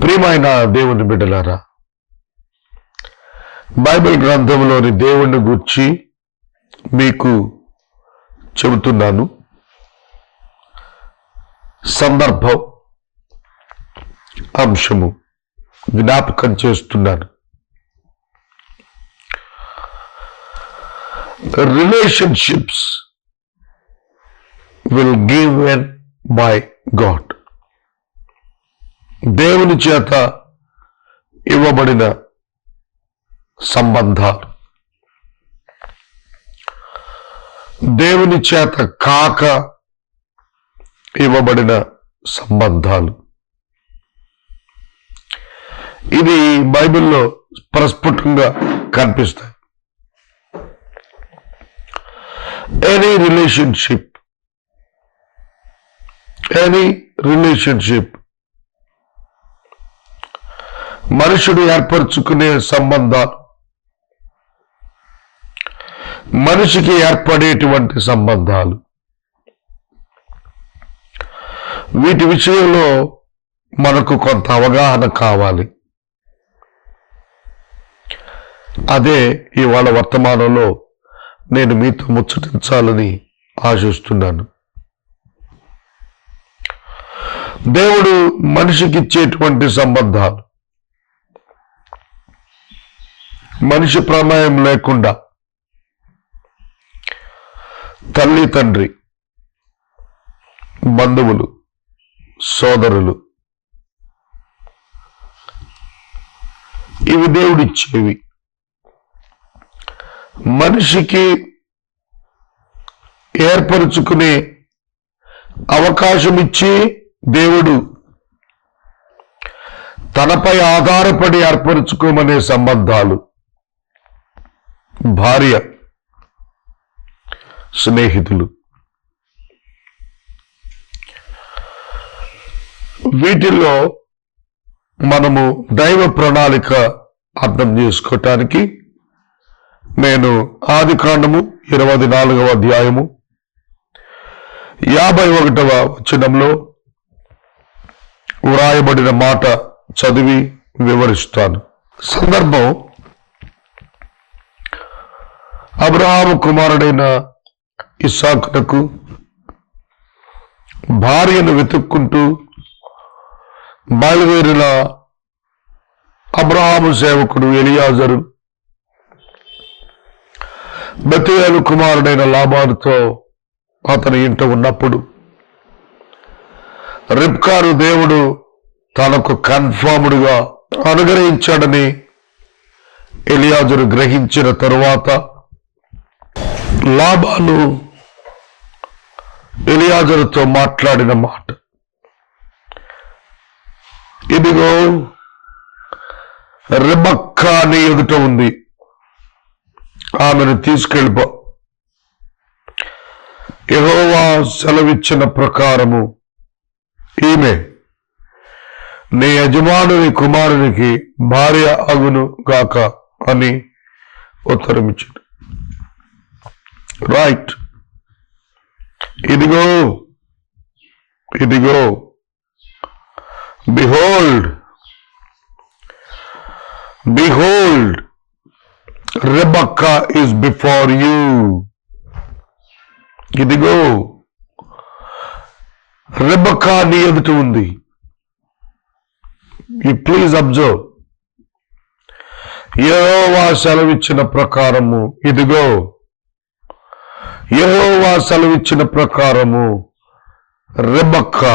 ప్రియమైన దేవుని బిడ్డలారా, బైబిల్ గ్రంథంలోని దేవుణ్ణి గూర్చి మీకు చెబుతున్నాను. సందర్భం, అంశము జ్ఞాపకం చేస్తున్నాను. Relationships will given by God. దేవుని చేత ఇవ్వబడిన సంబంధాలు, దేవుని చేత కాక ఇవ్వబడిన సంబంధాలు. ఇది బైబిల్లో ప్రస్ఫుటంగా కనిపిస్తాయి. ఎనీ రిలేషన్షిప్ మనుషుడు ఏర్పరచుకునే సంబంధాలు, మనిషికి ఏర్పడేటువంటి సంబంధాలు, వీటి విషయంలో మనకు కొంత అవగాహన కావాలి. అదే ఇవాళ వర్తమానంలో నేను మీతో ముచ్చటించాలని ఆశిస్తున్నాను. దేవుడు మనిషికి ఇచ్చేటువంటి సంబంధాలు, మనిషి ప్రమేయం లేకుండా తల్లి, తండ్రి, బంధువులు, సోదరులు, ఇవి దేవుడిచ్చేవి. మనిషికి ఏర్పరచుకునే అవకాశం ఇచ్చి దేవుడు తనపై ఆధారపడి ఏర్పరచుకోమనే సంబంధాలు, భార్య, స్నేహితులు, వీటిల్లో మనము దైవ ప్రణాళిక అర్థం చేసుకోవటానికి నేను ఆదికాండము 24వ అధ్యాయము 51వ వచనంలో వ్రాయబడిన మాట చదివి వివరిస్తాను. సందర్భం, అబ్రహాము కుమారుడైన ఇస్సాకునకు భార్యను వెతుక్కుంటూ బయలుదేరిన అబ్రహాము సేవకుడు ఎలియాజరు బెతూయేలు కుమారుడైన లాబానుతో అతని ఇంట ఉన్నప్పుడు రిబ్కాను దేవుడు తనకు కన్ఫర్మ్డ్గా అనుగ్రహించాడని ఎలియాజరు గ్రహించిన తరువాత లాబాను ఎలియాజరుతో మాట్లాడిన మాట, ఇదిగో రెబెక్కా నీ ఎదుట ఉంది, ఆమెను తీసుకెళ్ళిపో. యెహోవా సెలవిచ్చిన ప్రకారము ఈమె నీ యజమానుని కుమారునికి భార్య అగును గాక అని ఉత్తరమిచ్చాడు. రైట్. ఇదిగో behold Rebekah is before you. ఇదిగో రెబెక్కా నీ ఎదుట ఉంది. You please observe. యెహోవా సెలవిచ్చిన ప్రకారము, ఇదిగో యెహోవా సెలవిచ్చిన ప్రకారము రెబెక్కా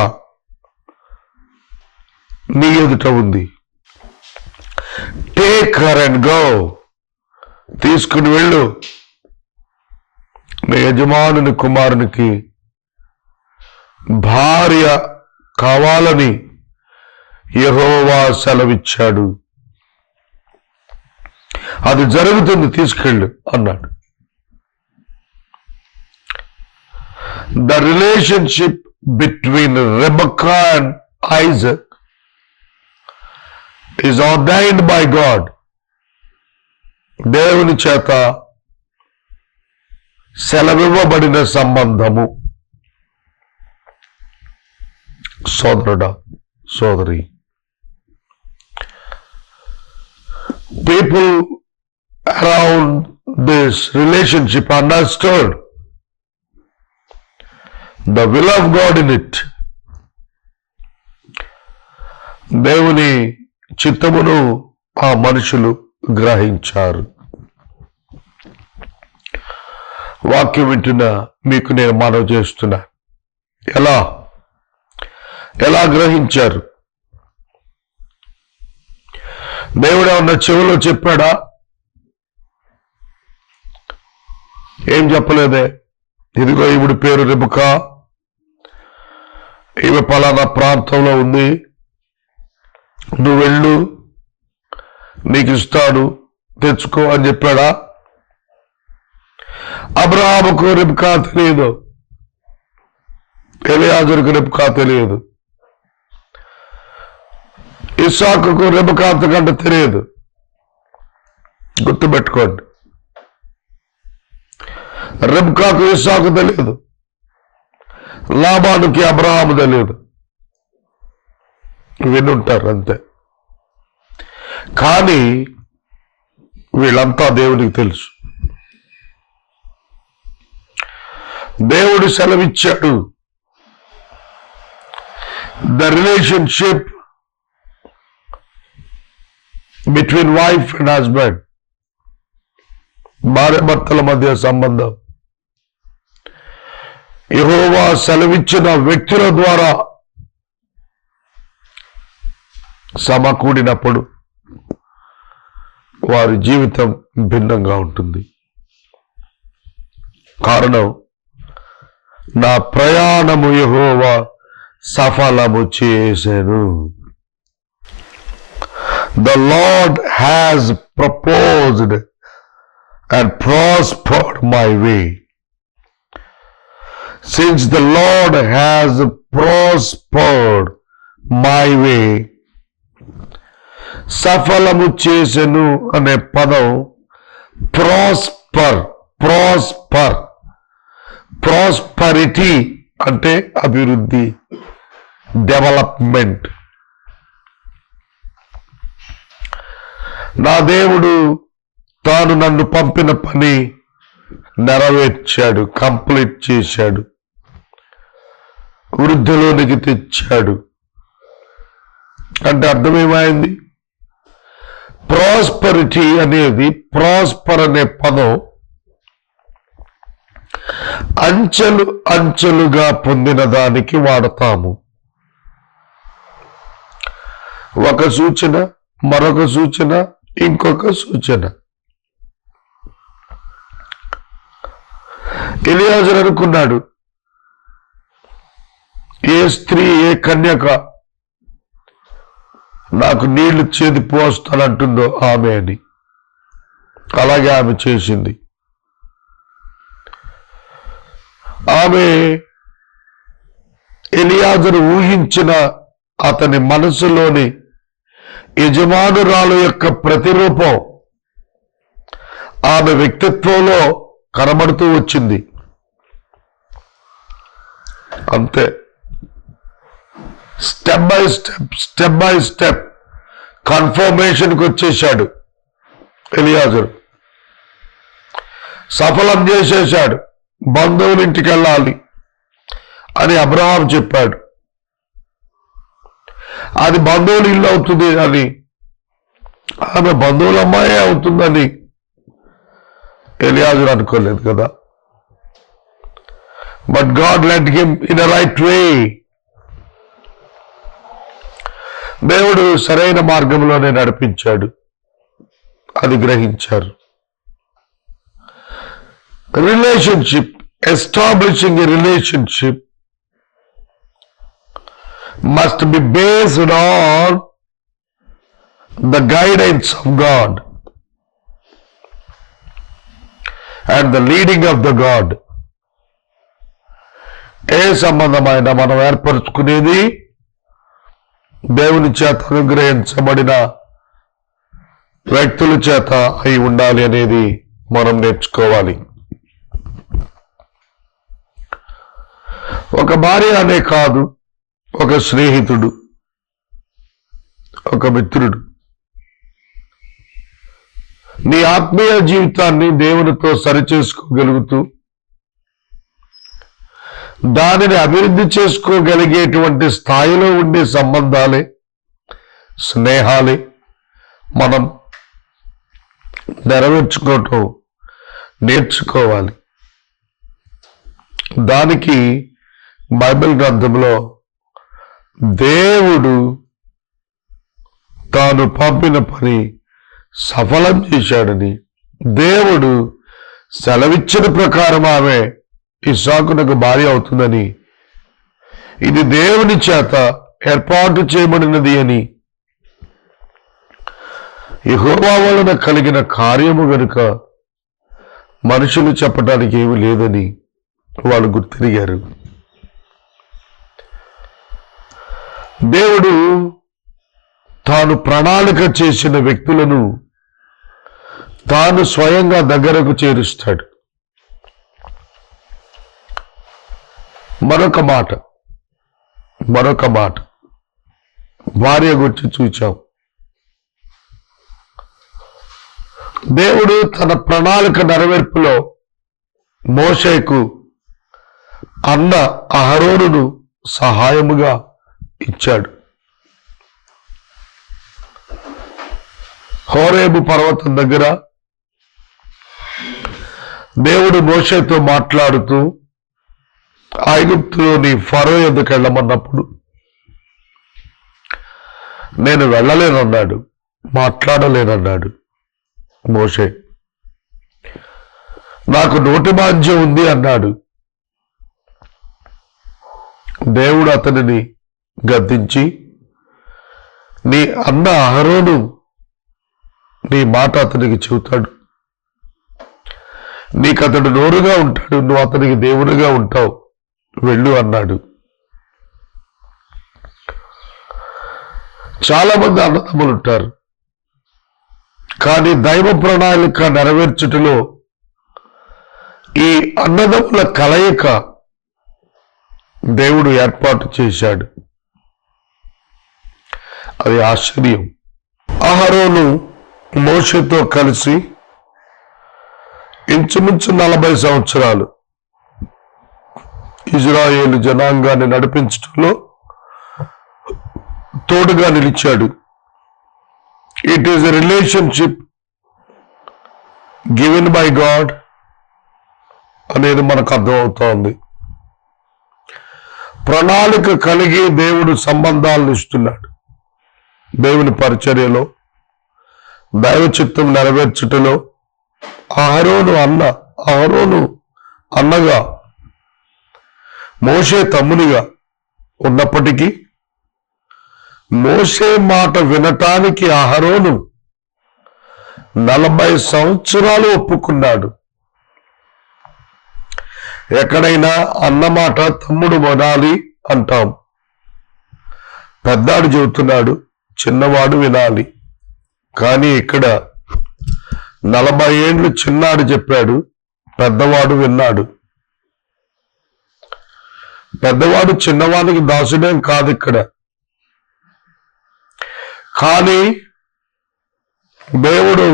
నీ ఎదుట ఉంది. Take her and go. తీసుకుని వెళ్ళు, నీ యజమానుని కుమారునికి భార్య కావాలని యెహోవా సెలవిచ్చాడు, అది జరుగుతుంది, తీసుకెళ్ళు అన్నాడు. The relationship between Rebekah and Isaac is ordained by God. దేవుని చేత సెలవివ్వబడిన సంబంధము. సోదరుడా, సోదరి, people around this relationship understood the will of God in it. దేవుని చిత్తమును ఆ మనుషులు గ్రహించారు. వాక్యం వింటున్న మీకు నేను మనవి చేస్తున్నా, ఎలా గ్రహించారు? దేవుడు ఏమన్నా చెవిలో చెప్పాడా? ఏం చెప్పలేదే. ఇదిగో ఈవిడ పేరు రెబెకా, ఈమె పలానా ప్రాంతంలో ఉంది, నువ్వు వెళ్ళు, నీకు ఇస్తాడు, తెచ్చుకో అని చెప్పాడా? అబ్రహాముకు రెబెకా తెలియదు, ఎలియాజరుకు రెబెకా తెలియదు, ఇస్సాకుకు రెబెకా అంతకంటే తెలియదు. గుర్తుపెట్టుకోండి, రెబెకాకు ఇస్సాకు తెలియదు, లాబానుకి అబ్రహాము తెలియదు. వినుంటారు అంతే. కానీ వీళ్ళంతా దేవుడికి తెలుసు. దేవుడు సెలవిచ్చాడు. The relationship between wife and husband, భార్య భర్తల మధ్య సంబంధం యెహోవా సెలవిచ్చిన వ్యక్తుల ద్వారా సమకూడినప్పుడు వారి జీవితం భిన్నంగా ఉంటుంది. కారణం, నా ప్రయాణము యెహోవా సఫలము చేసెను. The Lord has proposed and prospered my way. Since the Lord has prospered my way, సఫలము చేసెను అనే పదం ప్రాస్పరిటీ అంటే అభివృద్ధి, డెవలప్మెంట్. నా దేవుడు తాను నన్ను పంపిన పని నెరవేర్చాడు, కంప్లీట్ చేశాడు, వృద్ధిలోనికి తెచ్చాడు. అంటే అర్థమేమైంది? ప్రాస్పరిటీ అనేది, ప్రాస్పర్ అనే పదం అంచెలు అంచెలుగా పొందిన దానికి వాడతాము. ఒక సూచన, మరొక సూచన, ఇంకొక సూచన. ఎలియాజరు అనుకున్నాడు, ఏ స్త్రీ, ఏ కన్యక నాకు నీళ్లు చేది పోస్తానంటుందో ఆమె అని. అలాగే ఆమె చేసింది. ఆమె ఎలియాజరు ఊహించిన అతని మనసులోని యజమానురాలు యొక్క ప్రతిరూపం ఆమె వ్యక్తిత్వంలో కనబడుతూ వచ్చింది. అంతే. స్టెప్ బై స్టెప్ కన్ఫర్మేషన్కి వచ్చేశాడు ఎలియాజరు. సఫలం చేసేశాడు. బంధువుల ఇంటికి వెళ్ళాలి అని అబ్రహాం చెప్పాడు. అది బంధువుల ఇల్లు అవుతుంది అని, ఆమె బంధువుల అమ్మాయే అవుతుందని ఎలియాజరు అనుకోలేదు కదా. But God led him in a right way. దేవుడు సరైన మార్గంలోనే నడిపించాడు. అది గ్రహించారు. Relationship, establishing a relationship must be based on the guidance of God and the leading of the God. ఏ సంబంధమైన మనం ఏర్పరచుకునేది దేవుని చేత అనుగ్రహించబడిన వ్యక్తుల చేత అయి ఉండాలి అనేది మనం నేర్చుకోవాలి. ఒక భార్య అనే కాదు, ఒక స్నేహితుడు, ఒక మిత్రుడు, నీ ఆత్మీయ జీవితాన్ని దేవునితో సరిచేసుకోగలుగుతూ దానిని అభివృద్ధి చేసుకోగలిగేటువంటి స్థాయిలో ఉండే సంబంధాలే, స్నేహాలే మనం నెరవేర్చుకోవటం నేర్చుకోవాలి. దానికి బైబిల్ గ్రంథంలో దేవుడు తాను పంపిన పని సఫలం చేశాడని, దేవుడు సెలవిచ్చిన ప్రకారం ఆమె ఇస్సాకునకు భార్య అవుతుందని, ఇది దేవుని చేత ఏర్పాటు చేయబడినది అని, యెహోవా వలన కలిగిన కార్యము గనుక మనుషులు చెప్పడానికి ఏమీ లేదని వాళ్ళు గుర్తిరిగారు. దేవుడు తాను ప్రణాళిక చేసిన వ్యక్తులను తాను స్వయంగా దగ్గరకు చేరుస్తాడు. మరొక మాట భార్య గురించి చూచాం. దేవుడు తన ప్రణాళిక నెరవేర్పులో మోషేకు అన్న అహరోనును సహాయముగా ఇచ్చాడు. హోరేబు పర్వతం దగ్గర దేవుడు మోషేతో మాట్లాడుతూ ఐగుప్తులోని ఫరో యొద్దకు వెళ్ళమన్నప్పుడు నేను వెళ్ళలేనన్నాడు, మాట్లాడలేనన్నాడు మోషే. నాకు నోటి మాంద్యం ఉంది అన్నాడు. దేవుడు అతనిని గద్దించి, నీ అన్న అహరోను నీ మాట అతనికి చెబుతాడు, నీకు అతడు నోరుగా ఉంటాడు, నువ్వు అతనికి దేవునిగా ఉంటావు, వెళ్ళు అన్నాడు. చాలా మంది అన్నదమ్ములు ఉంటారు, కానీ దైవ ప్రణాళిక నెరవేర్చుటలో ఈ అన్నదమ్ముల కలయిక దేవుడు ఏర్పాటు చేశాడు. అది ఆశ్చర్యం. అహరోను మోషేతో కలిసి ఇంచుమించు 40 సంవత్సరాలు ఇజ్రాయేలు జనాంగాన్ని నడిపించడంలో తోడుగా నిలిచాడు. It is a relationship given by God అనేది మనకు అర్థమవుతోంది. ప్రణాళిక కలిగి దేవుడు సంబంధాలను ఇస్తున్నాడు. దేవుని పరిచర్యలో, దైవ చిత్తం నెరవేర్చుటలో అహరోను అన్నగా, మోషే తమ్మునిగా ఉన్నప్పటికీ మోషే మాట వినటానికి అహరోను 40 సంవత్సరాలు ఒప్పుకున్నాడు. ఎక్కడైనా అన్నమాట తమ్ముడు వినాలి అంటాం. పెద్దాడు చెబుతున్నాడు, చిన్నవాడు వినాలి. కానీ ఇక్కడ 40 ఏండ్లు చిన్నాడు చెప్పాడు, పెద్దవాడు విన్నాడు. పెద్దవాడు చిన్నవాడికి దాసుడేం కాదు ఇక్కడ. కానీ దేవుడు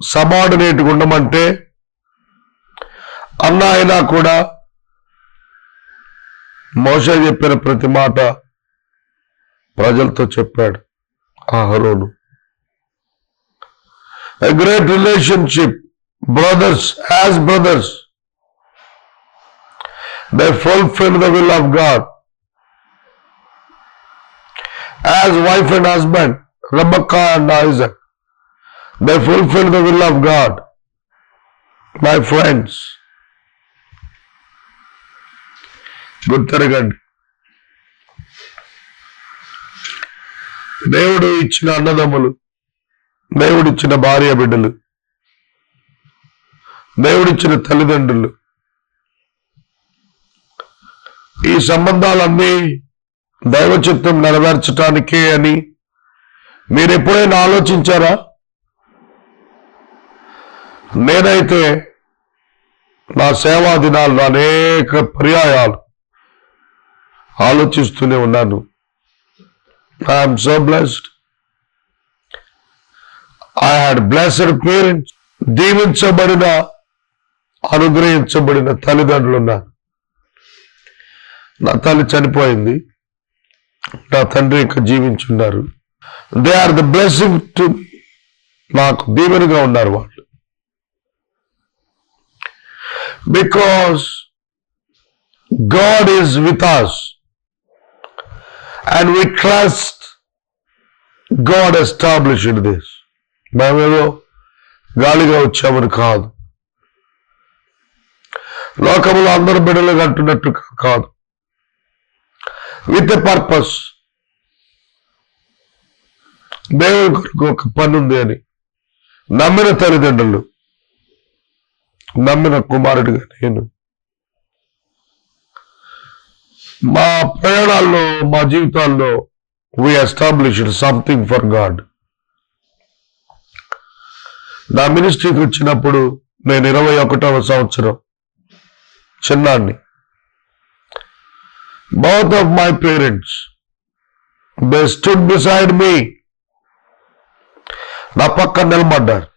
సబార్డినేట్గా ఉండమంటే అన్న అయినా కూడా మోషే చెప్పిన ప్రతి మాట ప్రజలతో చెప్పాడు అహరోను. A great relationship, brothers as brothers. They fulfill the will of God. As wife and husband, Rebecca and Isaac, they fulfill the will of God. My friends, గుర్తెరగండి, దేవుడు ఇచ్చిన అన్నదమ్ములు, దేవుడిచ్చిన భార్య బిడ్డలు, దేవుడిచ్చిన తల్లిదండ్రులు, ఈ సంబంధాలన్నీ దైవ చిత్తం నెరవేర్చటానికే అని మీరు ఎప్పుడైనా ఆలోచించారా? నేనైతే నా సేవా దినాల్లో అనేక పర్యాయాలు ఆలోచిస్తూనే ఉన్నాను. I'm so blessed. I had blessed parents. దీవించబడిన అనుగ్రహించబడిన తల్లిదండ్రులు ఉన్నారు. నా తల్లి చనిపోయింది, నా తండ్రి ఇంకా జీవించున్నారు. They are the blessing to me. నాకు దీవెనగా ఉన్నారు వాళ్ళు. Because God is with us and we trust God established this. మేమేదో గాలిగా వచ్చామని కాదు, లోకములో అందరు బిడ్డలు అంటున్నట్టు కాదు. With a purpose. దేవుని కొరకు ఒక పని ఉంది అని నమ్మిన తల్లిదండ్రులు, నమ్మిన కుమారుడిగా నేను మా ప్రయాణాల్లో, మా జీవితాల్లో we established something for God. నా మినిస్ట్రీకి వచ్చినప్పుడు నేను 21వ సంవత్సరం చిన్నాన్ని. Both of my parents, they stood beside me. నా పక్కన నిలబడ్డారు.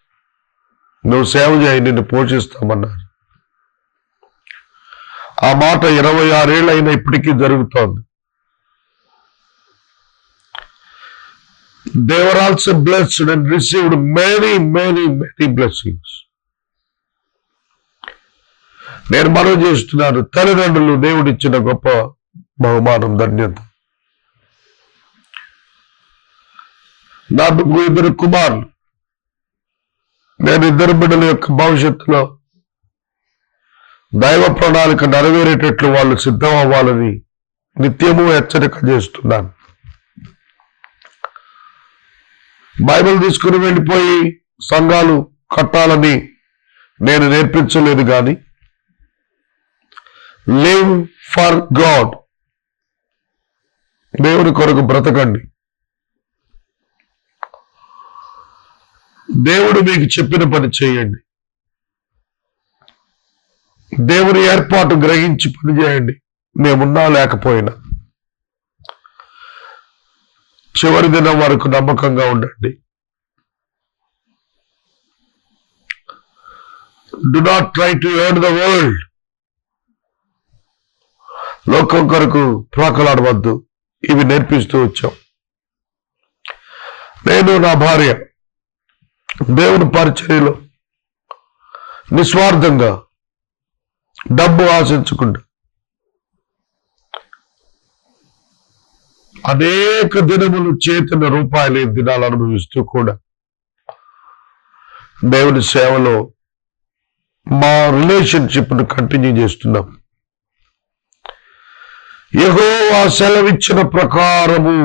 నువ్వు సేవ చేయి, నిన్ను పోషిస్తామన్నారు. ఆ మాట 26 ఏళ్ళు అయినా ఇప్పటికీ జరుగుతోంది. They were also blessed and received many blessings. నేను మనవి చేస్తున్నాను, తల్లిదండ్రులు దేవుడిచ్చిన గొప్ప బహుమానం, ధన్యత. నాకు 2 కుమారులు. నేను 2 బిడ్డల యొక్క భవిష్యత్తులో దైవ ప్రణాళిక నెరవేరేటట్లు వాళ్ళు సిద్ధం అవ్వాలని నిత్యము హెచ్చరిక చేస్తున్నాను. బైబిల్ తీసుకుని వెళ్ళిపోయి సంఘాలు కట్టాలని నేను నేర్పించలేదు, కానీ లివ్ ఫర్ గాడ్, దేవుని కొరకు బ్రతకండి. దేవుడు మీకు చెప్పిన పని చేయండి. దేవుని ఏర్పాటు గ్రహించి పని చేయండి. మేమున్నా లేకపోయినా చివరి దినం వరకు నమ్మకంగా ఉండండి. Do not try to earn the world. లోకం కొరకు ప్రాకలాడవద్దు. ఇవి నేర్పిస్తూ వచ్చాం. నేను, నా భార్య దేవుని పరిచర్యలో నిస్వార్థంగా డబ్బు ఆశించకుండా అనేక దినములు చేతిన రూపాయలు దినాలు అనుభవిస్తూ కూడా దేవుని సేవలో మా రిలేషన్షిప్ ను కంటిన్యూ చేస్తున్నాం. యెహోవా సెలవిచ్చిన ప్రకారము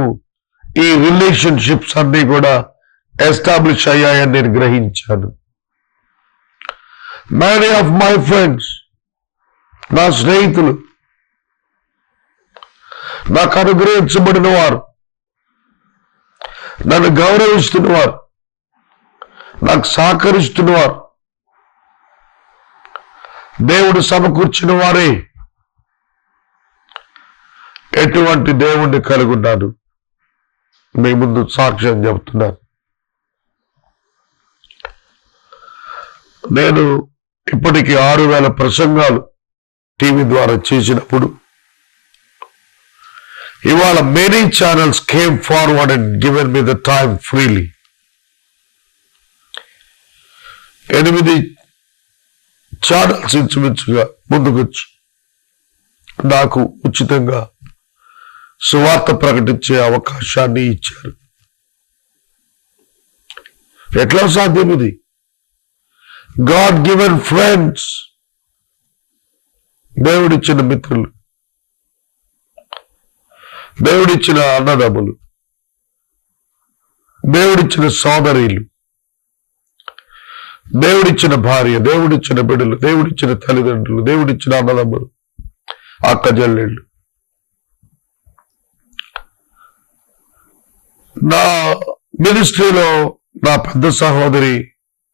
ఈ రిలేషన్షిప్స్ అన్ని కూడా ఎస్టాబ్లిష్ అయ్యాయని నేను గ్రహించాను. Many of my friends, నా స్నేహితులు, నాకు అనుగ్రహించబడిన వారు, నన్ను గౌరవిస్తున్నవారు, నాకు సహకరిస్తున్నవారు, దేవుడు సమకూర్చిన వారే. ఎటువంటి దేవుణ్ణి కలిగి ఉన్నాను మీ ముందు సాక్ష్యం చెబుతున్నాను. నేను ఇప్పటికి 6000 ప్రసంగాలు టీవీ ద్వారా చేసినప్పుడు ఇవాళ many channels came forward and given me the time freely. 8 channels ఇంచుమించుగా ముందుకొచ్చి నాకు ఉచితంగా సువార్త ప్రకటించే అవకాశాన్ని ఇచ్చారు. ఎట్లా సాధ్యం ఇది? గాడ్ గివెన్ ఫ్రెండ్స్, దేవుడిచ్చిన మిత్రులు, దేవుడిచ్చిన అన్నదమ్ములు, దేవుడిచ్చిన సోదరీలు, దేవుడిచ్చిన భార్య, దేవుడిచ్చిన బిడ్డలు, దేవుడిచ్చిన తల్లిదండ్రులు, దేవుడిచ్చిన అన్నదమ్ములు, అక్కజల్లెళ్ళు. నా మినిస్ట్రీలో నా పెద్ద సహోదరి,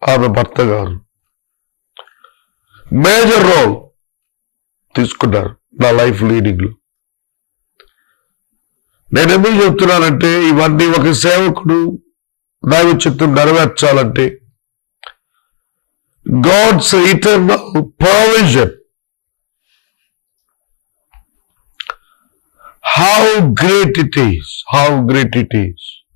ఆమె భర్త గారు మేజర్ రోల్ తీసుకున్నారు నా లైఫ్ లీడింగ్ లో. నేను ఎందుకు చెప్తున్నానంటే, ఇవన్నీ ఒక సేవకుడు దైవ చిత్తం నెరవేర్చాలంటే God's eternal provision. How great it is. How great it is.